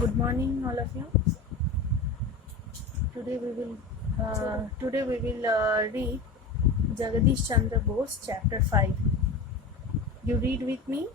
Good morning, all of you. Today we will read Jagadish Chandra Bose, Chapter 5. You read with me.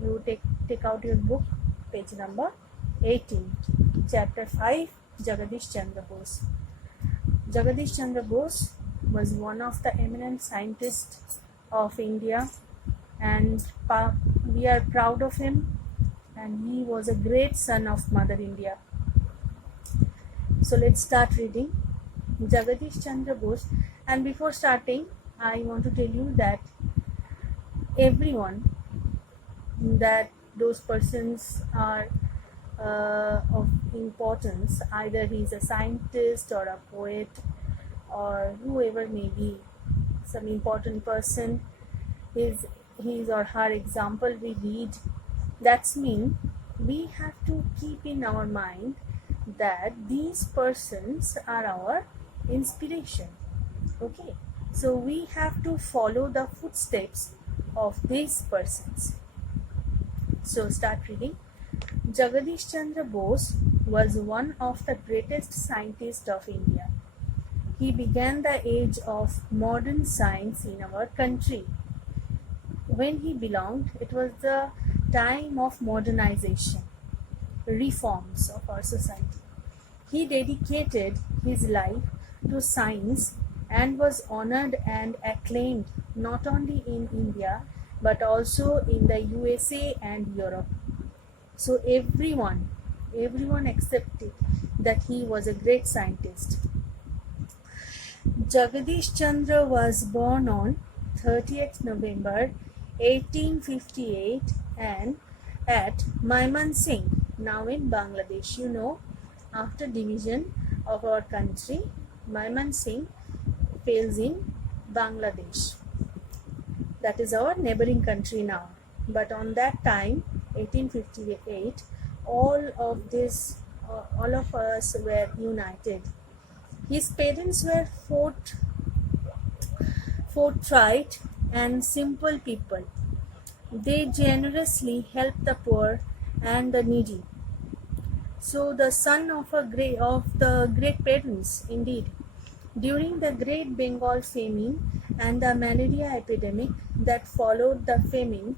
You take out your book, page number 18. Chapter 5, Jagadish Chandra Bose. Jagadish Chandra Bose was one of the eminent scientists of India, and we are proud of him. And he was a great son of Mother India. So let's start reading Jagadish Chandra Bose. And before starting, I want to tell you that everyone, that those persons are of importance. Either he's a scientist or a poet or whoever may be, some important person, his or her example we read. That's mean we have to keep in our mind that these persons are our inspiration. Okay, so we have to follow the footsteps of these persons. So start reading. Jagadish Chandra Bose was one of the greatest scientists of India. He began the age of modern science in our country. When he belonged, it was the time of modernization, reforms of our society. He dedicated his life to science and was honored and acclaimed not only in India but also in the USA and Europe. So everyone accepted that he was a great scientist. Jagadish Chandra was born on 30th November 1858 and at Mymensingh, now in Bangladesh. You know, after division of our country, Mymensingh falls in Bangladesh. That is our neighboring country now. But on that time, 1858, all of us were united. His parents were forthright and simple people. They generously helped the poor and the needy. So the son of the great parents, indeed. During the Great Bengal famine and the malaria epidemic that followed the famine,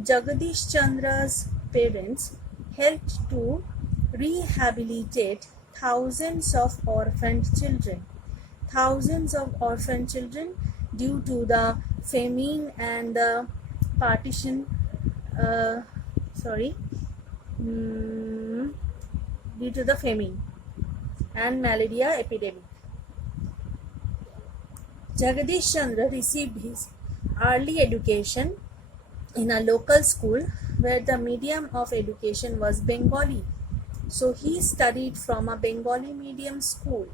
Jagadish Chandra's parents helped to rehabilitate thousands of orphaned children. Thousands of orphaned children due to the famine and the partition, due to the famine and malaria epidemic. Jagadish Chandra received his early education in a local school where the medium of education was Bengali. So he studied from a Bengali medium school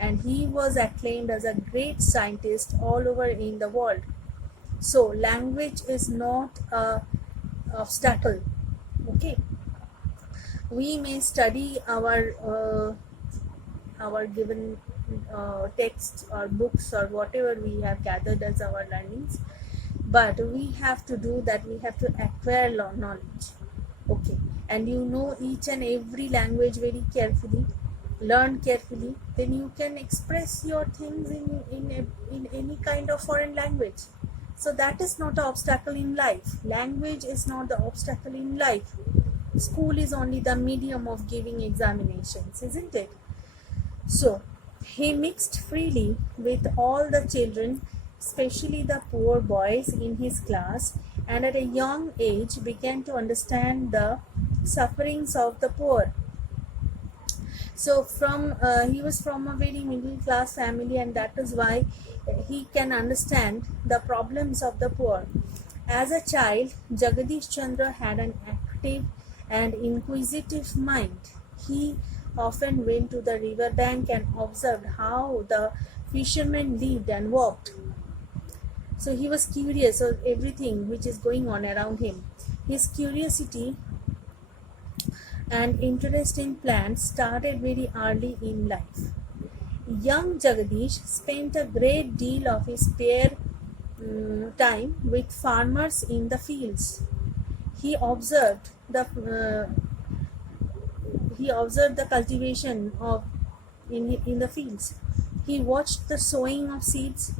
and he was acclaimed as a great scientist all over in the world. So language is not an obstacle. Okay, we may study our given texts or books or whatever we have gathered as our learnings, but we have to do that. We have to acquire knowledge. Okay, and you know each and every language very carefully, learn carefully, then you can express your things in any kind of foreign language. So that is not an obstacle in life. Language is not the obstacle in life. School is only the medium of giving examinations, isn't it? So he mixed freely with all the children, especially the poor boys in his class, and at a young age began to understand the sufferings of the poor. So he was from a very middle class family, and that is why he can understand the problems of the poor. As a child, Jagadish Chandra had an active and inquisitive mind. He often went to the river bank and observed how the fishermen lived and walked. So he was curious of everything which is going on around him. His curiosity and interest in plants started very early in life. Young Jagadish spent a great deal of his spare time with farmers in the fields. He observed he observed the cultivation of in the fields. He watched the sowing of seeds,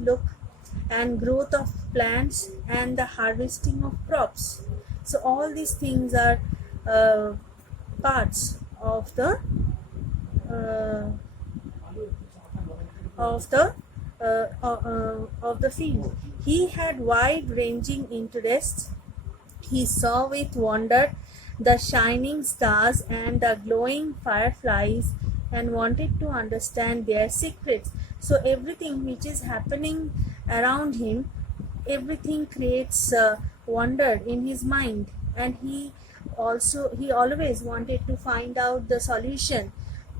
and growth of plants and the harvesting of crops. So all these things are uh, parts uh, of the of the field. He had wide-ranging interests. He saw with wonder the shining stars and the glowing fireflies and wanted to understand their secrets. So everything which is happening around him, everything creates wonder in his mind, and he always wanted to find out the solution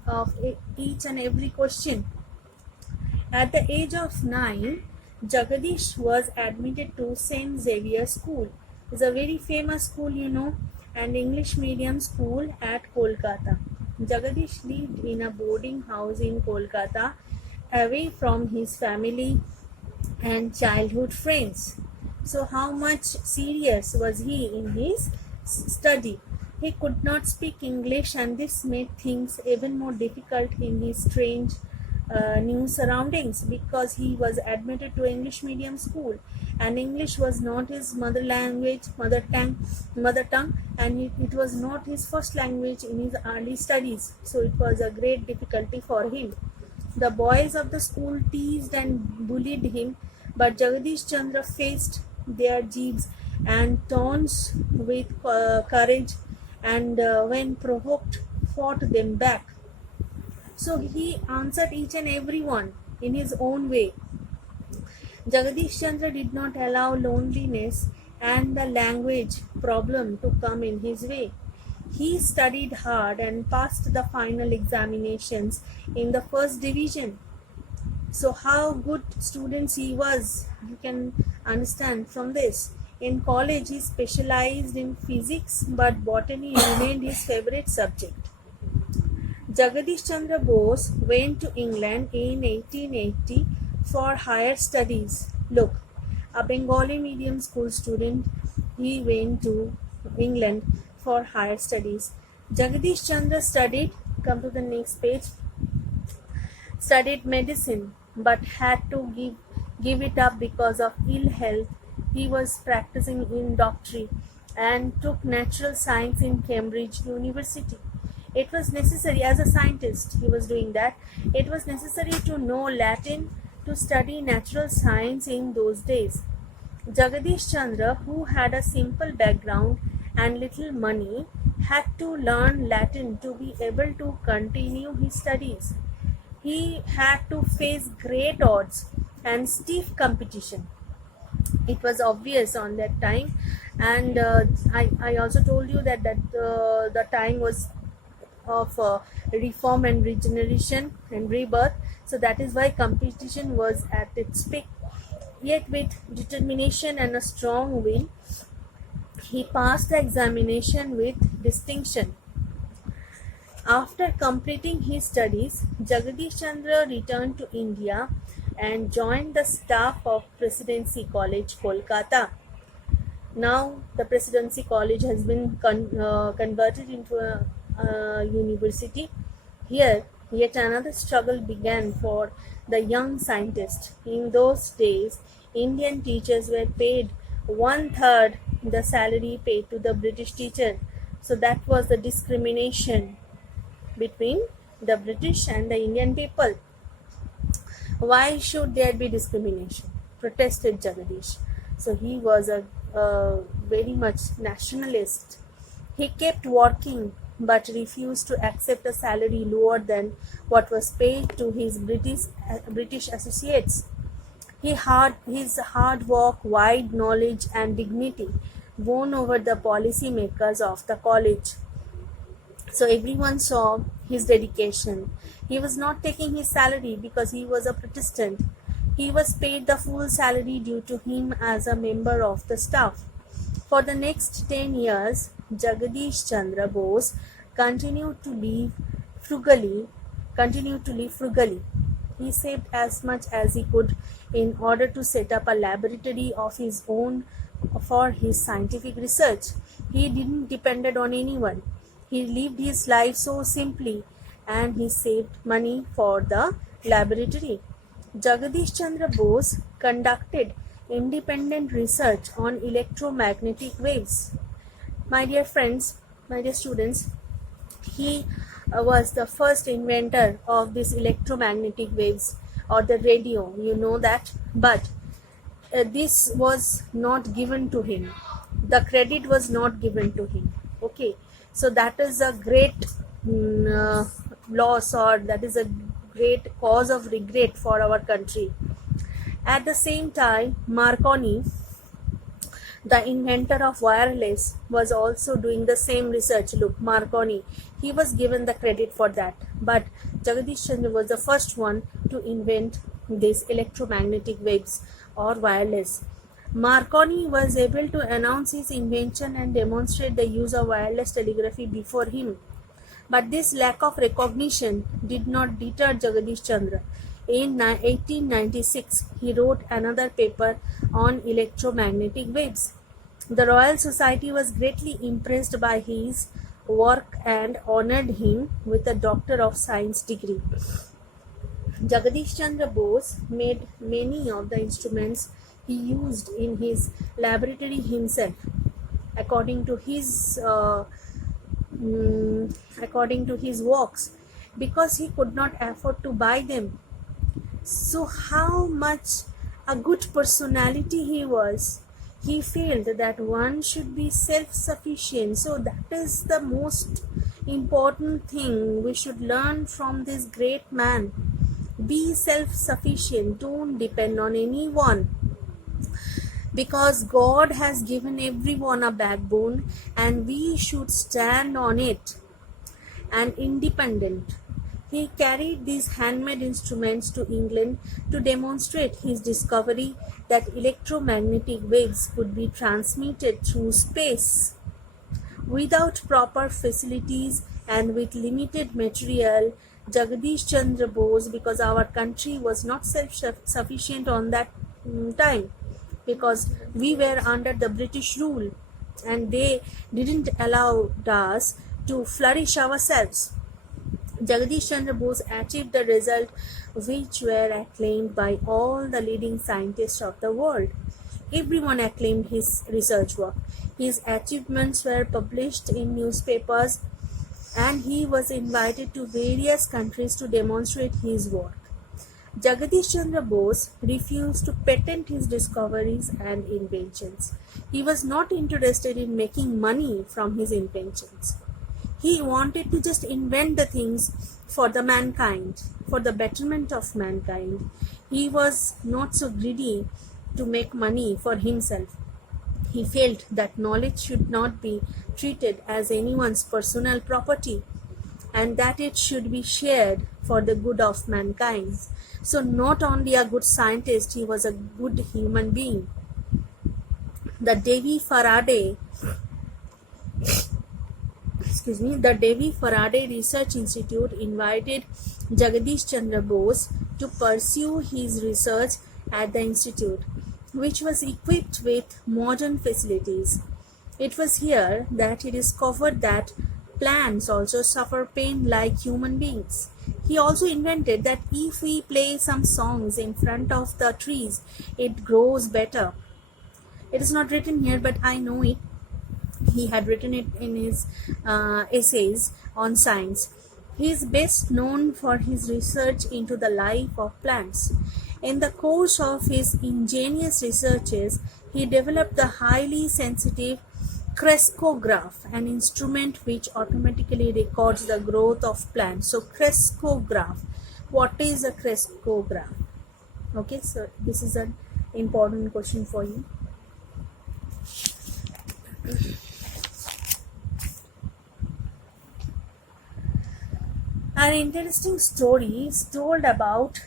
of each and every question. At the age of 9, Jagadish was admitted to St. Xavier School. It's a very famous school, an English medium school at Kolkata. Jagadish lived in a boarding house in Kolkata, away from his family and childhood friends. So, how much serious was he in his study? He could not speak English, and this made things even more difficult in his strange new surroundings, because he was admitted to English medium school and English was not his mother tongue, and it was not his first language in his early studies. So it was a great difficulty for him. The boys of the school teased and bullied him, but Jagadish Chandra faced their jibes and taunts with courage, and when provoked, fought them back. So he answered each and every one in his own way. Jagadish Chandra did not allow loneliness and the language problem to come in his way. He studied hard and passed the final examinations in the first division. So how good students he was, you can understand from this. In college he specialized in physics, but botany remained his favorite subject. Jagadish Chandra Bose went to England in 1880 for higher studies. Look, a Bengali medium school student, he went to England for higher studies. Jagadish Chandra come to the next page, studied medicine, but had to give it up because of ill health. He was practicing in doctorate and took natural science in Cambridge University. It was necessary, as a scientist he was doing that, it was necessary to know Latin to study natural science in those days. Jagadish Chandra, who had a simple background and little money, had to learn Latin to be able to continue his studies. He had to face great odds and stiff competition. It was obvious on that time, and I also told you that the time was of reform and regeneration and rebirth. So that is why competition was at its peak. Yet with determination and a strong will, he passed the examination with distinction. After completing his studies, Jagadish Chandra returned to India and joined the staff of Presidency College, Kolkata. Now the Presidency College has been converted into a university. Here, yet another struggle began for the young scientist. In those days, Indian teachers were paid 1/3 the salary paid to the British teacher. So that was the discrimination between the British and the Indian people. Why should there be discrimination? Protested Jagadish. So he was a very much nationalist. He kept working but refused to accept a salary lower than what was paid to his British associates. His hard work, wide knowledge, and dignity won over the policy makers of the college. So everyone saw his dedication. He was not taking his salary because he was a Protestant. He was paid the full salary due to him as a member of the staff. For the next 10 years, Jagadish Chandra Bose continued to live frugally. He saved as much as he could in order to set up a laboratory of his own for his scientific research. He didn't depend on anyone. He lived his life so simply and he saved money for the laboratory. Jagadish Chandra Bose conducted independent research on electromagnetic waves. My dear friends, my dear students, he was the first inventor of these electromagnetic waves or the radio, you know that. But this was not given to him. The credit was not given to him. Okay, so that is a great loss, or that is a great cause of regret for our country. At the same time, Marconi, the inventor of wireless, was also doing the same research. Look, Marconi, he was given the credit for that, but Jagadish Chandra was the first one to invent these electromagnetic waves or wireless. Marconi was able to announce his invention and demonstrate the use of wireless telegraphy before him. But this lack of recognition did not deter Jagadish Chandra. In 1896, he wrote another paper on electromagnetic waves. The Royal Society was greatly impressed by his work and honored him with a Doctor of Science degree. Jagadish Chandra Bose made many of the instruments he used in his laboratory himself, according to his works, because he could not afford to buy them. So how much a good personality he was. He felt that one should be self-sufficient. So that is the most important thing we should learn from this great man. Be self-sufficient. Don't depend on anyone, because God has given everyone a backbone and we should stand on it and independent. He carried these handmade instruments to England to demonstrate his discovery that electromagnetic waves could be transmitted through space. Without proper facilities and with limited material, Jagadish Chandra Bose, because our country was not self-sufficient on that time, because we were under the British rule and they didn't allow us to flourish ourselves. Jagadish Chandra Bose achieved the result which were acclaimed by all the leading scientists of the world. Everyone acclaimed his research work. His achievements were published in newspapers and he was invited to various countries to demonstrate his work. Jagadish Chandra Bose refused to patent his discoveries and inventions. He was not interested in making money from his inventions. He wanted to just invent the things for the mankind, for the betterment of mankind. He was not so greedy to make money for himself. He felt that knowledge should not be treated as anyone's personal property and that it should be shared for the good of mankind. So not only a good scientist, he was a good human being. The Davy Faraday Research Institute invited Jagadish Chandra Bose to pursue his research at the institute, which was equipped with modern facilities. It was here that he discovered that plants also suffer pain like human beings. He also invented that if we play some songs in front of the trees, it grows better. It is not written here, but I know it. He had written it in his essays on science. He is best known for his research into the life of plants. In the course of his ingenious researches, he developed the highly sensitive crescograph, an instrument which automatically records the growth of plants. So crescograph, what is a crescograph? Okay, so this is an important question for you. An interesting story is told about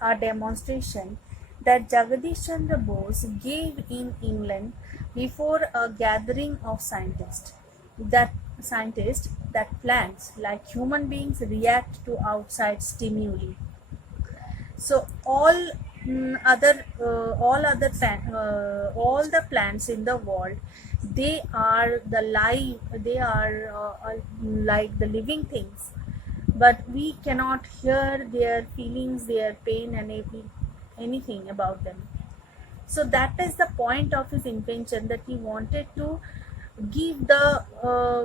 a demonstration that Jagadish Chandra Bose gave in England before a gathering of scientists. That plants, like human beings, react to outside stimuli. So all the plants in the world, they are the life, they are like the living things, but we cannot hear their feelings, their pain, and anything about them. So that is the point of his invention, that he wanted to give the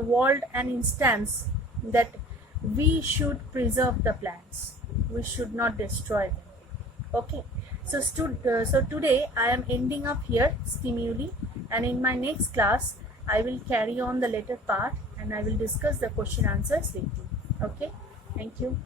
world an instance that we should preserve the plants, we should not destroy them. Okay, so so today I am ending up here stimuli, and in my next class I will carry on the later part and I will discuss the question answers with you. Okay, thank you.